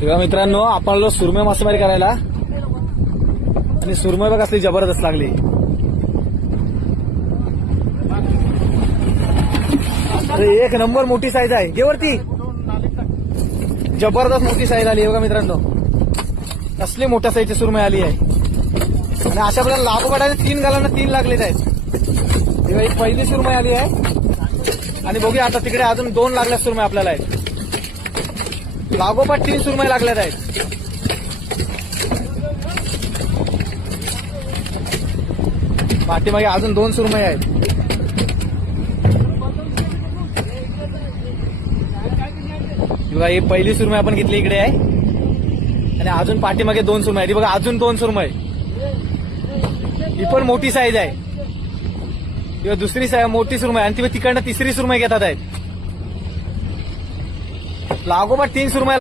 तेव्हा मित्रांनो आपण आलो सुरमई मासेमारी करायला आणि सुरमई बघ असली जबरदस्त लागली. अरे एक नंबर मोठी साईज आहे. घे वरती. जबरदस्त मोठी साईज आली बघा मित्रांनो. कसली मोठ्या साईजची सुरमई आली आहे आणि अशा प्रकारे लागोपाठाने 3 गालांना 3 लागलेत आहेत. तेव्हा एक पहिली सुरमई आली आहे आणि बघूया आता तिकडे अजून 2 लागल्या सुरमई आपल्याला आहेत. लागोपाठ 3 सुरमई लागल्यात आहेत. पाठीमागे अजून 2 सुरमई आहेत. बघा ही पहिली सुरमई आपण घेतली इकडे आहे आणि अजून पाठीमागे 2 सुरमई आहेत. बघा अजून 2 सुरमई. ही पण मोठी साईज आहे. किंवा दुसरी मोठी सुरमई आणि तिकडनं तिसरी सुरमई घेतात आहेत. लागोपाठ 3 सुरमई